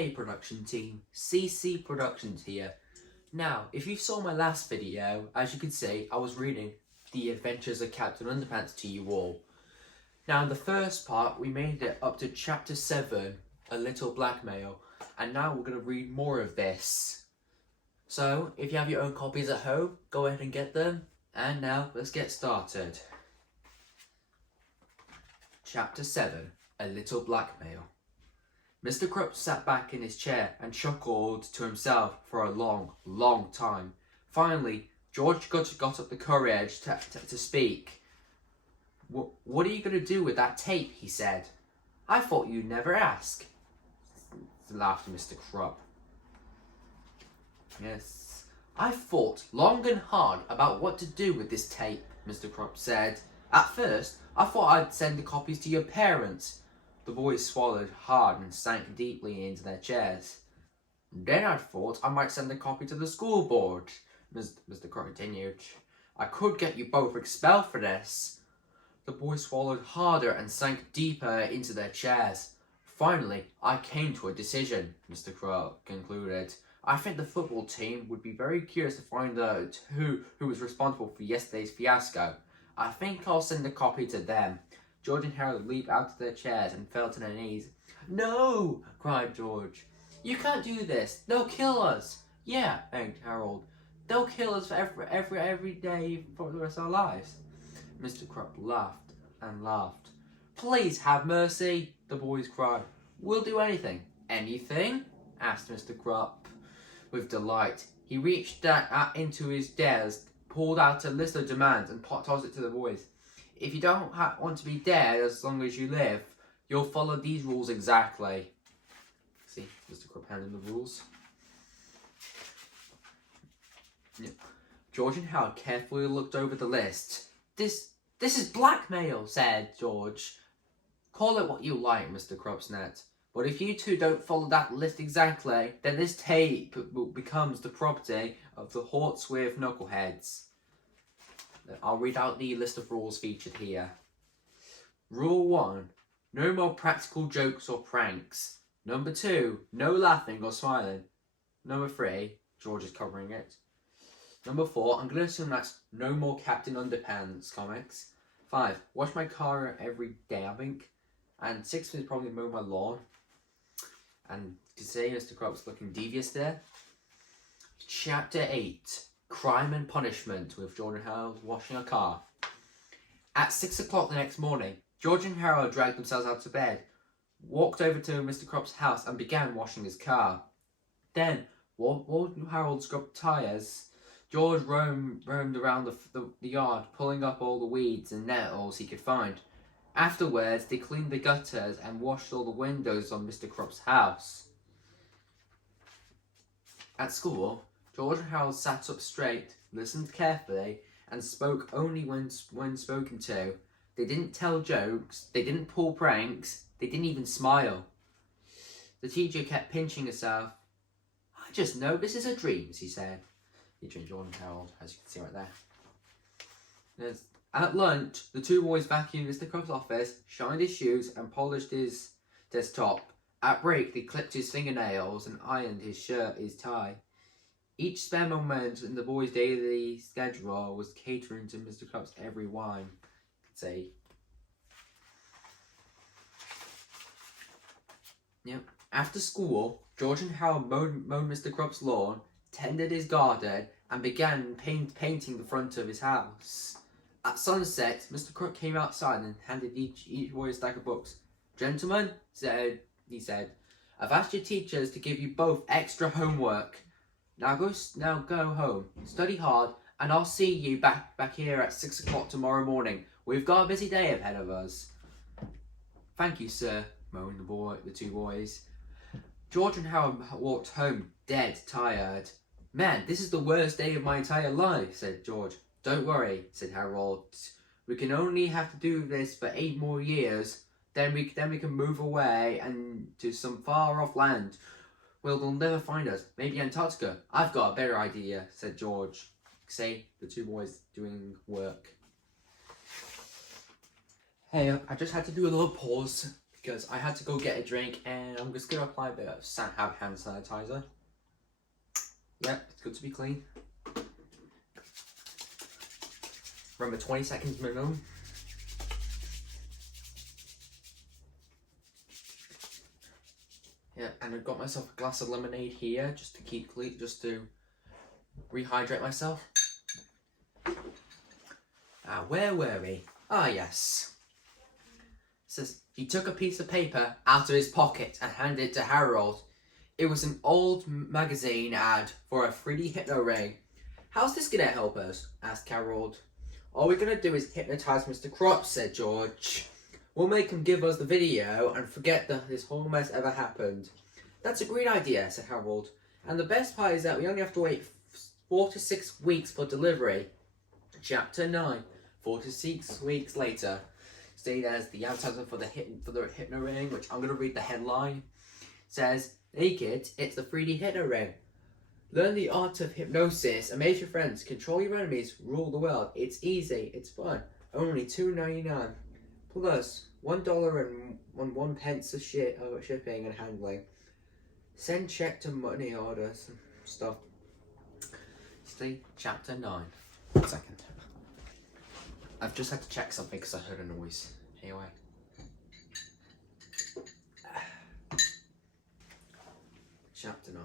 UK production team, CC Productions here. Now, if you saw my last video, as you can see, I was reading The Adventures of Captain Underpants to you all. Now, in the first part, we made it up to chapter 7, A Little Blackmail, and now we're going to read more of this. So, if you have your own copies at home, go ahead and get them. And now, let's get started. Chapter 7, A Little Blackmail. Mr. Krupp sat back in his chair and chuckled to himself for a long, long time. Finally, George got up the courage to speak. What are you going to do with that tape?" he said. "I thought you'd never ask," laughed Mr. Krupp. "Yes, I've thought long and hard about what to do with this tape," Mr. Krupp said. "At first, I thought I'd send the copies to your parents." The boys swallowed hard and sank deeply into their chairs. "Then I thought I might send a copy to the school board," Mr. Krupp continued. "I could get you both expelled for this." The boys swallowed harder and sank deeper into their chairs. "Finally, I came to a decision," Mr. Krupp concluded. "I think the football team would be very curious to find out who was responsible for yesterday's fiasco. I think I'll send a copy to them." George and Harold leaped out of their chairs and fell to their knees. "No!" cried George. "You can't do this. They'll kill us." "Yeah," begged Harold. "They'll kill us every day for the rest of our lives." Mr. Krupp laughed and laughed. "Please have mercy," the boys cried. "We'll do anything." "Anything?" asked Mr. Krupp with delight. He reached into his desk, pulled out a list of demands and tossed it to the boys. "If you don't want to be dead as long as you live, you'll follow these rules exactly." See, Mr. Krupp handed the rules. Yep. George and Howard carefully looked over the list. This is blackmail," said George. "Call it what you like," Mr. Krupp snapped. "But if you two don't follow that list exactly, then this tape becomes the property of the Hortsworth knuckleheads." I'll read out the list of rules featured here. Rule 1. No more practical jokes or pranks. Number 2. No laughing or smiling. Number 3. George is covering it. Number 4. I'm going to assume that's no more Captain Underpants comics. 5. Wash my car every day, I think. And 6 is probably mow my lawn. And you can see Mr. Krupp's looking devious there. Chapter 8. Crime and Punishment, with George and Harold washing a car. At 6 o'clock the next morning, George and Harold dragged themselves out of bed, walked over to Mr. Krupp's house and began washing his car. Then, while Harold scrubbed tyres, George roamed around the yard, pulling up all the weeds and nettles he could find. Afterwards, they cleaned the gutters and washed all the windows on Mr. Krupp's house. At school, George and Harold sat up straight, listened carefully, and spoke only when spoken to. They didn't tell jokes, they didn't pull pranks, they didn't even smile. The teacher kept pinching herself. "I just know this is a dream," she said. Featuring George and Harold, as you can see right there. At lunch, the two boys vacuumed Mr. Krupp's office, shined his shoes, and polished his desktop. At break, they clipped his fingernails and ironed his tie. Each spare moment in the boys' daily schedule was catering to Mr. Krupp's every whim. You could say. Yep. After school, George and Harold mowed Mr. Krupp's lawn, tended his garden, and began painting the front of his house. At sunset, Mr. Krupp came outside and handed each boy a stack of books. "Gentlemen," he said, "I've asked your teachers to give you both extra homework. Now go home, study hard, and I'll see you back here at 6 o'clock tomorrow morning. We've got a busy day ahead of us." "Thank you, sir," moaned the two boys. George and Howard walked home, dead tired. "Man, this is the worst day of my entire life," said George. "Don't worry," said Harold. "We can only have to do this for 8 more years. Then we can move away and to some far off land. Well, they'll never find us. Maybe Antarctica. I've got a better idea," said George. See, the two boys doing work. Hey, I just had to do a little pause because I had to go get a drink, and I'm just going to apply a bit of hand sanitizer. Yep, it's good to be clean. Remember, 20 seconds minimum. Yeah, and I've got myself a glass of lemonade here just to keep clean, just to rehydrate myself. Where were we? Yes. It says, he took a piece of paper out of his pocket and handed it to Harold. It was an old magazine ad for a 3D hypno ring. How's this gonna help us? Asked Harold. All we're gonna do is hypnotise Mr. Krop, said George. We'll make him give us the video and forget that this whole mess ever happened. That's a great idea, said Harold. And the best part is that we only have to wait 4 to 6 weeks for delivery. Chapter 9. 4 to 6 weeks later. See, there's the advertisement for the hypno ring, which I'm going to read the headline. It says, hey kids, it's the 3D hypno ring. Learn the art of hypnosis, amaze your friends, control your enemies, rule the world. It's easy, it's fun. Only $2.99. Plus $1.01 of shipping and handling. Send check to money order some stuff. See, chapter 9. 1 second. I've just had to check something because I heard a noise. Anyway. Chapter 9.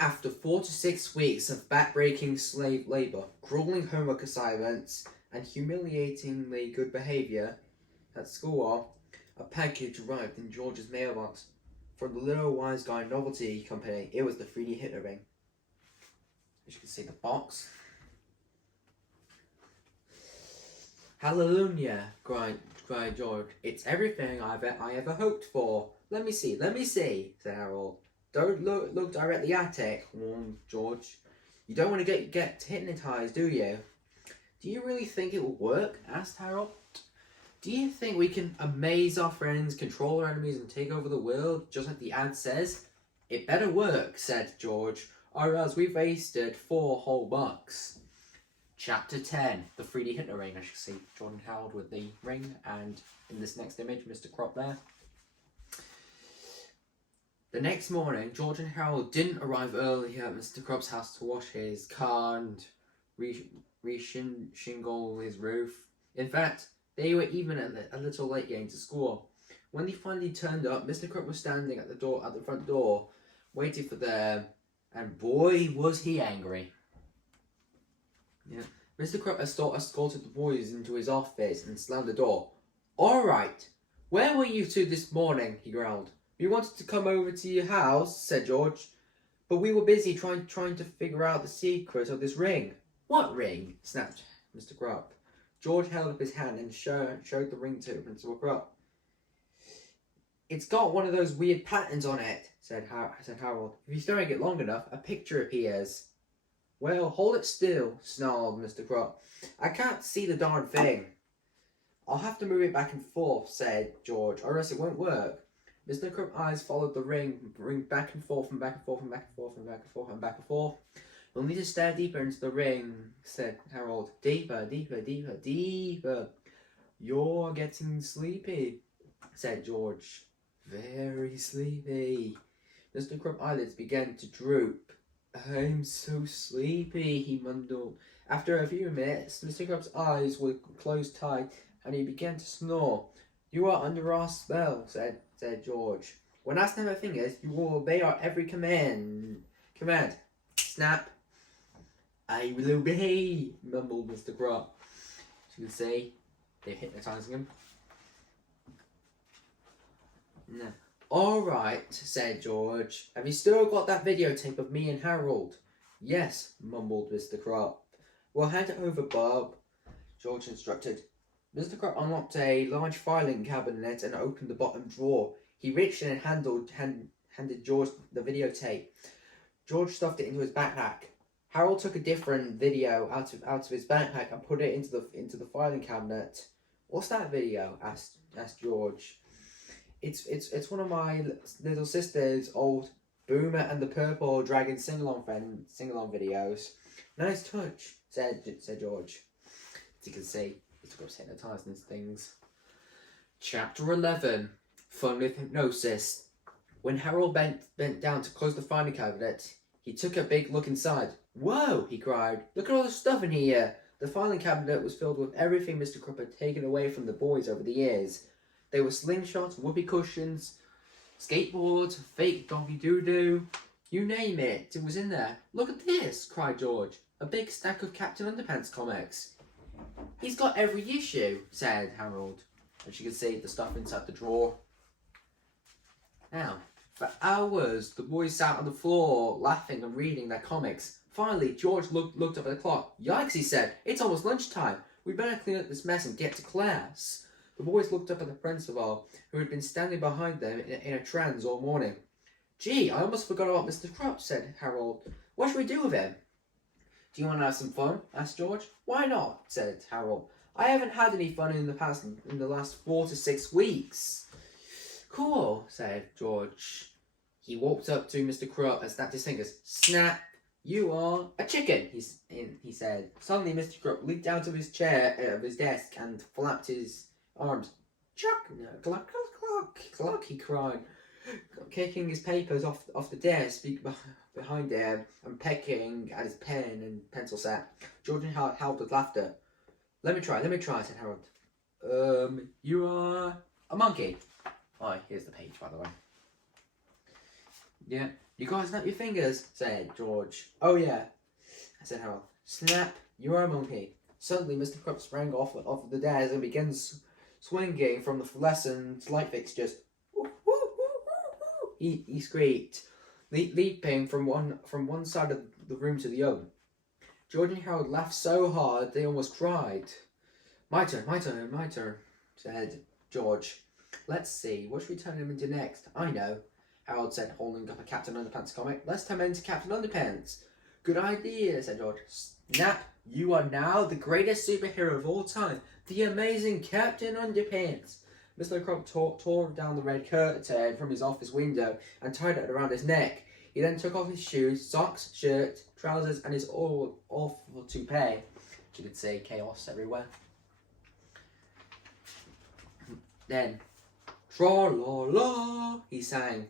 After 4 to 6 weeks of back-breaking slave labour, grueling homework assignments, and humiliatingly good behaviour at school, a package arrived in George's mailbox. From the Little Wise Guy Novelty Company, it was the 3D hypno ring. As you can see, the box. Hallelujah, cried George. It's everything I ever hoped for. Let me see, said Harold. Don't look directly at it, warned George. You don't want to get hypnotised, do you? Do you really think it will work? Asked Harold. Do you think we can amaze our friends, control our enemies, and take over the world, just like the ad says? It better work, said George, or else we've wasted 4 whole bucks. Chapter 10, the 3D hypno ring. As you can see, Jordan Howard with the ring, and in this next image, Mr. Krop there. The next morning, George and Harold didn't arrive early at Mr. Krop's house to wash his car and re-shingle his roof. In fact, they were even a little late getting to school. When they finally turned up, Mr. Krop was standing at the front door, waiting for them, and boy was he angry. Yeah. Mr. Krop escorted the boys into his office and slammed the door. All right, where were you two this morning? He growled. We wanted to come over to your house, said George, but we were busy trying to figure out the secret of this ring. What ring? Snapped Mr. Krop. George held up his hand and showed the ring to Principal Krop. It's got one of those weird patterns on it, said Harold. If you stare at it long enough, a picture appears. Well, hold it still, snarled Mr. Krop. I can't see the darn thing. I'll have to move it back and forth, said George, or else it won't work. Mr. Krop's eyes followed the ring back and forth and back and forth and back and forth and back and forth and back and forth. You'll need to stare deeper into the ring, said Harold. Deeper, deeper, deeper, deeper. You're getting sleepy, said George. Very sleepy. Mr. Krop's eyelids began to droop. I'm so sleepy, he mumbled. After a few minutes, Mr. Krop's eyes were closed tight and he began to snore. You are under our spell, said George. When I snap my fingers, you will obey our every command. Snap. I will obey, mumbled Mr. Krop. As you can see, they're hypnotising him. No. All right, said George. Have you still got that videotape of me and Harold? Yes, mumbled Mr. Krop. Well, hand it over, Bob, George instructed. Mr. Krop unlocked a large filing cabinet and opened the bottom drawer. He reached in and handed George the videotape. George stuffed it into his backpack. Harold took a different video out of his backpack and put it into the filing cabinet. What's that video? asked George. It's one of my little sister's old Boomer and the Purple Dragon sing-along videos. Nice touch, said George. As you can see, Mr. Krop's hypnotising things. Chapter 11. Fun with Hypnosis. When Harold bent down to close the filing cabinet, he took a big look inside. "Whoa!" he cried. "Look at all the stuff in here!" The filing cabinet was filled with everything Mr. Krupp had taken away from the boys over the years. There were slingshots, whoopee cushions, skateboards, fake donkey doo-doo. You name it, it was in there. "Look at this!" cried George. "A big stack of Captain Underpants comics." "He's got every issue," said Harold. As you can see, the stuff inside the drawer. Now, for hours, the boys sat on the floor, laughing and reading their comics. Finally, George looked up at the clock. "Yikes," he said. "It's almost lunchtime. We'd better clean up this mess and get to class." The boys looked up at the principal, who had been standing behind them in a trance all morning. "Gee, I almost forgot about Mr. Krupp," said Harold. "What should we do with him?" "Do you want to have some fun?" asked George. "Why not?" said Harold. "I haven't had any fun in the last 4 to 6 weeks." "Cool," said George. He walked up to Mr. Krupp and snapped his fingers. "Snap! You are a chicken," he said. Suddenly, Mr. Krupp leaped out of his desk, and flapped his arms. "Chuck! Cluck, cluck, cluck, cluck!" he cried, kicking his papers off the desk behind him and pecking at his pen and pencil set. George and Harold howled with laughter. Let me try," said Harold. You are a monkey." Oh, here's the page, by the way. "Yeah, you gotta snap your fingers," said George. "Oh yeah," said Harold. "Snap, you are a monkey." Suddenly, Mr. Krupp sprang off the desk and began swinging from the fluorescent light fixtures. He squeaked, leaping from one side of the room to the other. George and Harold laughed so hard they almost cried. My turn, said George. "Let's see, what should we turn him into next?" "I know," Harold said, holding up a Captain Underpants comic. "Let's turn him into Captain Underpants." "Good idea," said George. "Snap, you are now the greatest superhero of all time, the amazing Captain Underpants." Mr. Krupp tore down the red curtain from his office window and tied it around his neck. He then took off his shoes, socks, shirt, trousers, and his awful toupee. As you can see, chaos everywhere. Then, tra-la-la, he sang.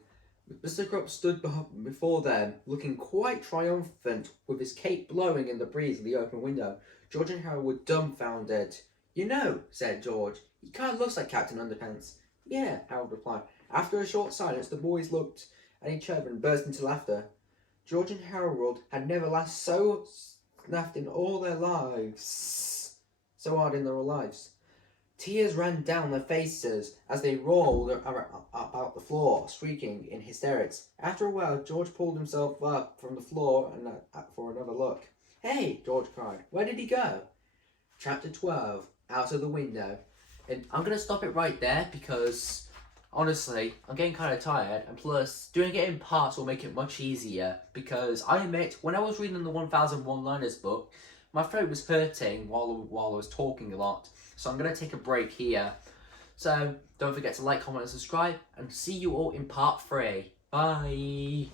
Mr. Krupp stood before them, looking quite triumphant, with his cape blowing in the breeze of the open window. George and Harold were dumbfounded. "You know," said George, "he kind of looks like Captain Underpants." "Yeah," Harold replied. After a short silence, the boys looked at each other and burst into laughter. George and Harold had never laughed so laughed in all their lives, so hard in their lives. Tears ran down their faces as they rolled about the floor, shrieking in hysterics. After a while, George pulled himself up from the floor and for another look. "Hey," George cried, "where did he go?" Chapter 12, Out of the Window. And I'm going to stop it right there because, honestly, I'm getting kind of tired, and plus, doing it in parts will make it much easier, because I admit, when I was reading the 1001 Liners book, my throat was hurting while I was talking a lot, so I'm going to take a break here. So, don't forget to like, comment, and subscribe, and see you all in part 3. Bye!